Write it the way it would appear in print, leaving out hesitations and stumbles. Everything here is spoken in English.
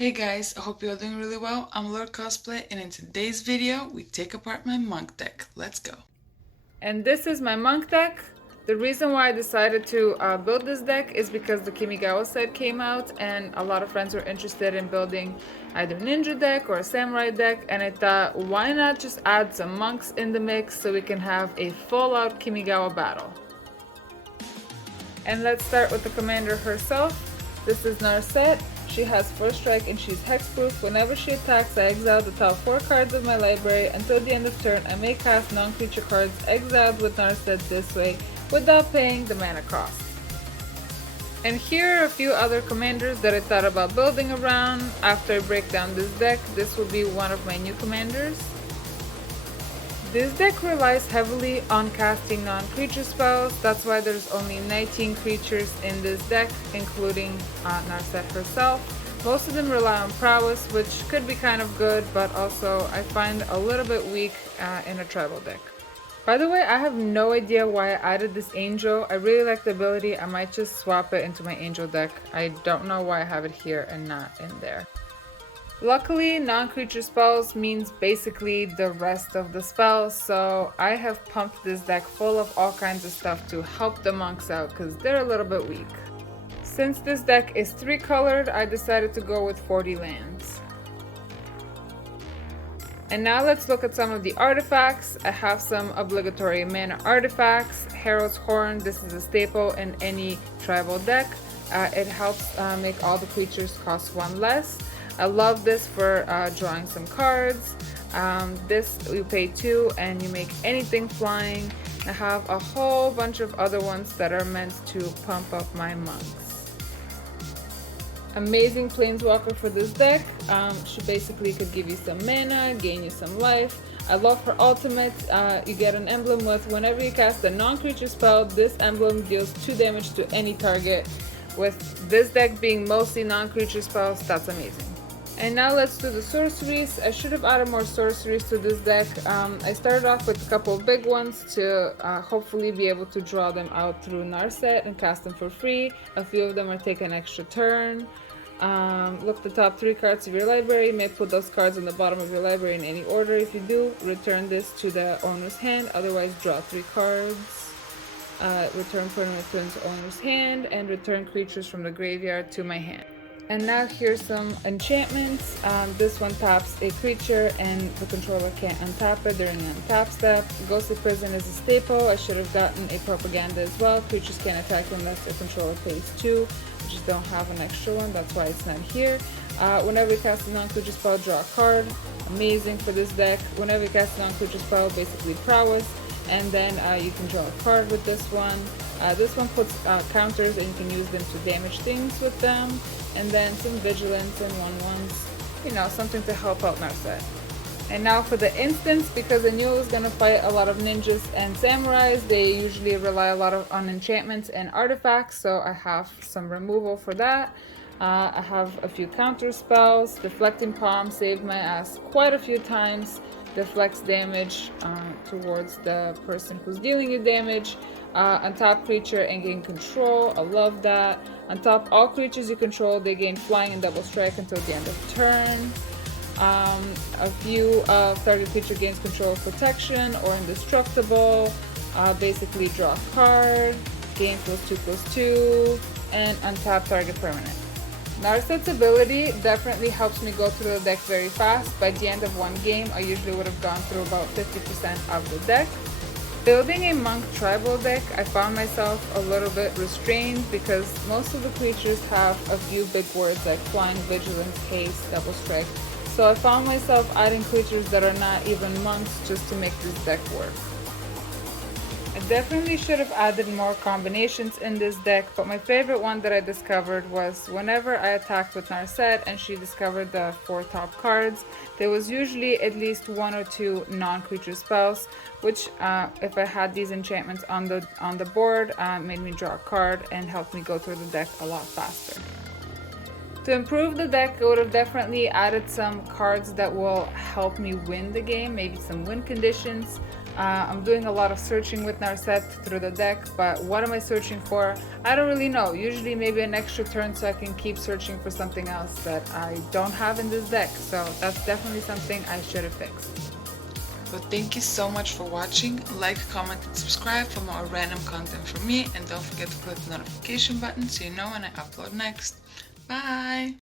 Hey guys, I hope you're doing really well. I'm Lord Cosplay, and in today's video, we take apart my monk deck. Let's go. And this is my monk deck. The reason why I decided to build this deck is because the Kimigawa set came out and a lot of friends were interested in building either ninja deck or a samurai deck, and I thought why not just add some monks in the mix so we can have a full out Kimigawa battle. And let's start with the commander herself. This is Narset. She has first strike and she's hexproof. Whenever she attacks, I exile the top 4 cards of my library. Until the end of turn, I may cast non-creature cards exiled with Narset this way without paying the mana cost. And here are a few other commanders that I thought about building around. After I break down this deck, this will be one of my new commanders. This deck relies heavily on casting non-creature spells, that's why there's only 19 creatures in this deck, including Narset herself. Most of them rely on prowess, which could be kind of good, but also I find a little bit weak in a tribal deck. By the way, I have no idea why I added this angel. I really like the ability. I might just swap it into my angel deck. I don't know why I have it here and not in there. Luckily, non-creature spells means basically the rest of the spells, so I have pumped this deck full of all kinds of stuff to help the monks out because they're a little bit weak. Since this deck is 3-colored, I decided to go with 40 lands. And now let's look at some of the artifacts. I have some obligatory mana artifacts. Herald's Horn, this is a staple in any tribal deck. It helps make all the creatures cost 1 less. I love this for drawing some cards. This you pay 2 and you make anything flying. I have a whole bunch of other ones that are meant to pump up my monks. Amazing Planeswalker for this deck. She basically could give you some mana, gain you some life. I love her ultimate. You get an emblem with whenever you cast a non-creature spell, this emblem deals 2 damage to any target. With this deck being mostly non-creature spells, that's amazing. And now let's do the sorceries. I should have added more sorceries to this deck. I started off with a couple of big ones to hopefully be able to draw them out through Narset and cast them for free. A few of them are take an extra turn. Look the top 3 cards of your library. You may put those cards on the bottom of your library in any order. If you do, return this to the owner's hand. Otherwise, draw 3 cards. Return permanent to its owner's hand and return creatures from the graveyard to my hand. And now here's some enchantments. This one taps a creature and the controller can't untap it during the untap step. Ghostly Prison is a staple. I should have gotten a propaganda as well. Creatures can't attack unless their controller pays 2. I just don't have an extra one, that's why it's not here. Whenever you cast a non-creature spell, draw a card. Amazing for this deck. Whenever you cast a non-creature spell, basically prowess. And then you can draw a card with this one. This one puts counters and you can use them to damage things with them. And then some vigilance and 1/1s, you know, something to help out Narset. And now for the instance, because I knew I was going to fight a lot of ninjas and samurais, they usually rely a lot on enchantments and artifacts, so I have some removal for that. I have a few counter spells. Deflecting Palm saved my ass quite a few times. Deflects damage towards the person who's dealing you damage. Untap creature and gain control. I love that. Untap all creatures you control. They gain flying and double strike until the end of turn. A few target creature gains control of protection or indestructible. Basically draw a card. Gain +2/+2 and untap target permanent. Narset's ability definitely helps me go through the deck very fast. By the end of one game, I usually would have gone through about 50% of the deck. Building a monk tribal deck, I found myself a little bit restrained because most of the creatures have a few big words like flying, vigilance, haste, double strike. So I found myself adding creatures that are not even monks just to make this deck work. I definitely should have added more combinations in this deck, but my favorite one that I discovered was whenever I attacked with Narset and she discovered the 4 top cards, there was usually at least 1 or 2 non-creature spells, which if I had these enchantments on the board, made me draw a card and helped me go through the deck a lot faster. To improve the deck, I would have definitely added some cards that will help me win the game, maybe some win conditions. I'm doing a lot of searching with Narset through the deck, but what am I searching for? I don't really know. Usually maybe an extra turn so I can keep searching for something else that I don't have in this deck, so that's definitely something I should have fixed. Well, thank you so much for watching. Like, comment, and subscribe for more random content from me, and don't forget to click the notification button so you know when I upload next. Bye!